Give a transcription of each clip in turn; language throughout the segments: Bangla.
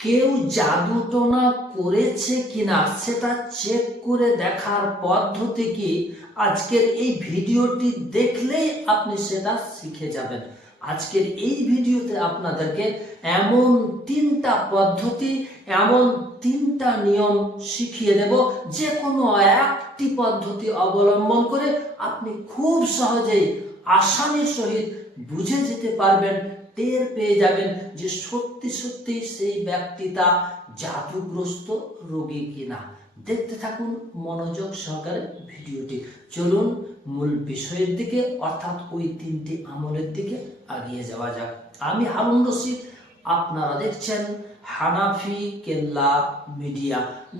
কেউ জাদুটোনা করেছে কিনা সেটা চেক করে দেখার পদ্ধতি কি, আজকের এই ভিডিওটি দেখলেই আপনি সেটা শিখে যাবেন। আজকের এই ভিডিওতে আপনাদেরকে এমন তিনটা পদ্ধতি, এমন তিনটা নিয়ম শিখিয়ে দেব, যে কোনো একটি পদ্ধতি অবলম্বন করে আপনি খুব সহজেই আসানির সহিত বুঝে যেতে পারবেন, টের পেয়ে যাবেন যে সত্যি সত্যি সেই ব্যক্তিটা জাদুগ্রস্ত রোগী কিনা। দেখতে থাকুন মনোযোগ সহকারে ভিডিওটি। চলুন মূল বিষয়ের দিকে, অর্থাৎ ওই তিনটি আমলের দিকে এগিয়ে যাওয়া যাক। আমি হারুন রশিদ, আপনারা দেখছেন হানাফি কেল্লা মিডিয়া।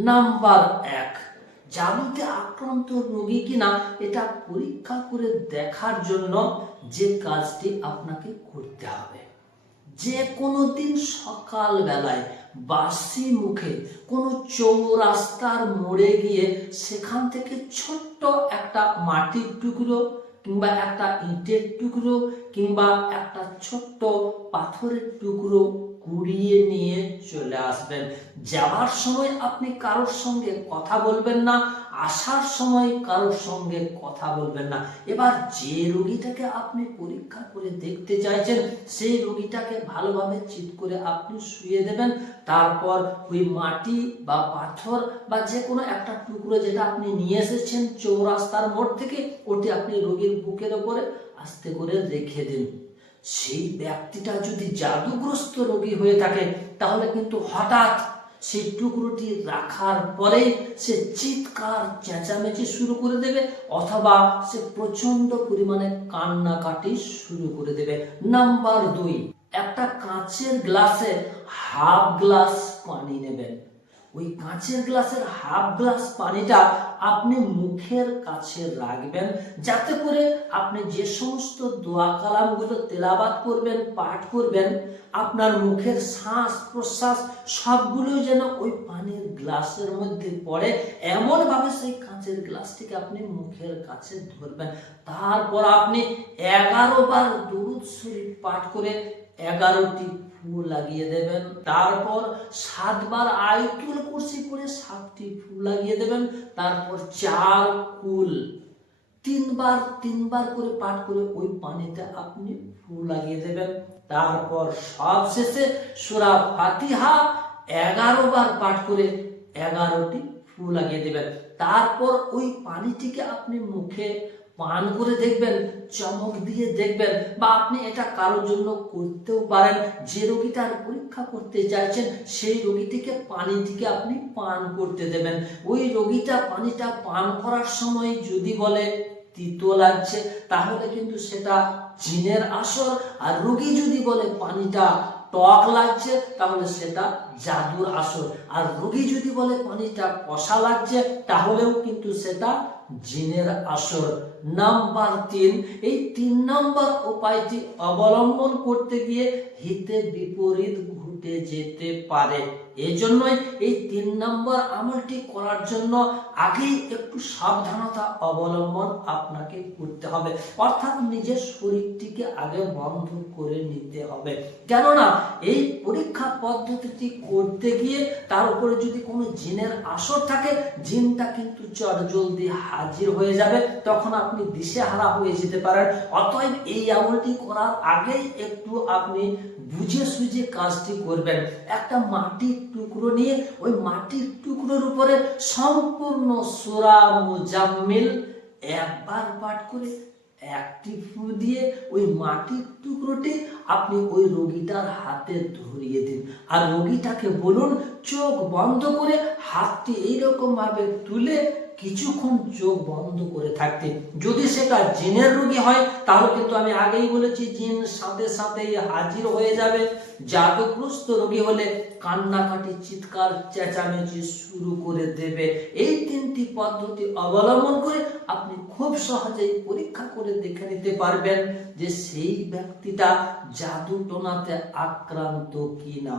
নাম্বার 1, জাদুতে আক্রান্ত রোগী কিনা এটা পরীক্ষা করে দেখার জন্য যে কাজটি আপনাকে করতে হবে, যে কোনো দিন সকাল বেলায় বাসি মুখে কোনো চৌরাস্তার মোড়ে গিয়ে সেখান থেকে ছোট্ট একটা মাটির টুকরো কিংবা একটা ইটের টুকরো কিংবা একটা ছোট্ট পাথরের টুকরো কুড়িয়ে নিয়ে চলে আসবেন। যাওয়ার সময় আপনি কারোর সঙ্গে কথা বলবেন না, আসার সময় কারোর সঙ্গে কথা বলবেন না। এবার যে রোগীটাকে আপনি পরীক্ষা করে দেখতে চাইছেন সেই রোগীটাকে ভালোভাবে চিৎ করে আপনি শুয়ে দেবেন। তারপর ওই মাটি বা পাথর বা যে কোনো একটা টুকরো যেটা আপনি নিয়ে এসেছেন চৌরাস্তার মোড় থেকে, ওটি আপনি রোগীর বুকের ওপরে আস্তে করে রেখে দিন। সেই ব্যক্তিটা যদি জাদুগ্রস্ত রোগী হয়ে থাকে তাহলে কিন্তু হঠাৎ সেই টুকরোটি রাখার পরে সে চিৎকার চেঁচামেচি শুরু করে দেবে, অথবা সে প্রচন্ড পরিমাণে কান্নাকাটি শুরু করে দেবে। নাম্বার 2, একটা কাঁচের গ্লাসে হাফ গ্লাস পানি নেবেন। ওই কাঁচের গ্লাসের হাফ গ্লাস পানিটা আপনি মুখের কাছে রাখবেন, যাতে করে আপনি যে সমস্ত দোয়া কালামগুলো তেলাওয়াত করবেন, পাঠ করবেন, আপনার মুখের শ্বাস প্রশ্বাস সবগুলো যেন ওই পানির গ্লাসের মধ্যে পড়ে, এমন ভাবে সেই কাঁচের গ্লাসটিকে আপনি মুখের কাছে ধরবেন। তারপর আপনি 11 বার দুরূদ শরীফ পাঠ করে 11টি ফু লাগিয়ে দেবেন। তারপর 7 বার আয়াতুল কুরসি পড়ে 7টি ফু লাগিয়ে দেবেন। তারপর 4 কুল 3 বার করে পাঠ করে ওই পানিতে আপনি ফু লাগিয়ে দেবেন। তারপর সব শেষে সূরা ফাতিহা 11 বার পাঠ করে 11টি ফু লাগিয়ে দেবেন। তারপর ওই পানিটিকে আপনি মুখে পান করে দেখবেন, চমক দিয়ে দেখবেন, বা আপনি এটা কারোর জন্য করতেও পারেন। যে রোগীটার পরীক্ষা করতে চাইছেন সেই রোগীটিকে পানিটিকে আপনি পান করতে দেবেন। ওই রোগীটা পানিটা পান করার সময় যদি বলে তিতো লাগছে তাহলে কিন্তু সেটা জিনের আসর, আর রোগী যদি বলে পানিটা টক লাগছে তাহলে সেটা জাদুর আসর, আর রোগী যদি বলে পানিটা কষা লাগছে তাহলেও কিন্তু সেটা জিনের আসর। নাম্বার 3, এই 3 নম্বর উপায়টি অবলম্বন করতে গিয়ে হিতে বিপরীত ঘটে যেতে পারে। এজন্যই এই 3 নম্বর আমলটি করার জন্য আগেই একটু সাবধানতা অবলম্বন আপনাকে করতে হবে, অর্থাৎ নিজের শরীরটিকে আগে বন্ধ করে নিতে হবে। কেননা এই পরীক্ষা পদ্ধতিটি করতে গিয়ে তার উপরে যদি কোনো জিনের আসর থাকে, জিনটা কিন্তু চটজলদি হাজির হয়ে যাবে, তখন আপনি দিশেহারা হয়ে যেতে পারেন। অতএব এই আমলটি করার আগেই একটু আপনি বুঝে সুঝে কাজটি করবেন। একটা মাটির টুকরো নিয়ে ওই মাটির টুকরোর উপরে সম্পূর্ণ সূরা মুজাম্মিল 1 বার পাঠ করে 1টি ফু দিয়ে ওই মাটির টুকরোটি আপনি ওই রোগীটার হাতে ধরিয়ে দিন, আর রোগীটাকে বলুন চোখ বন্ধ করে হাতটি এইরকম ভাবে তুলে কিছুক্ষণ চোখ বন্ধ করে থাকতে। যদি সেটা জিনের রোগী হয় তাহলে কিন্তু আমি আগেই বলেছি জিন সাথে সাথেই হাজির হয়ে যাবে। জাদুগ্রস্ত রোগী হলে কান্নাকাটি চিৎকার চেঁচামেচি শুরু করে দেবে। এই 3টি পদ্ধতি অবলম্বন করে আপনি খুব সহজেই পরীক্ষা করে দেখে নিতে পারবেন যে সেই ব্যক্তিটা জাদু টোনাতে আক্রান্ত কিনা।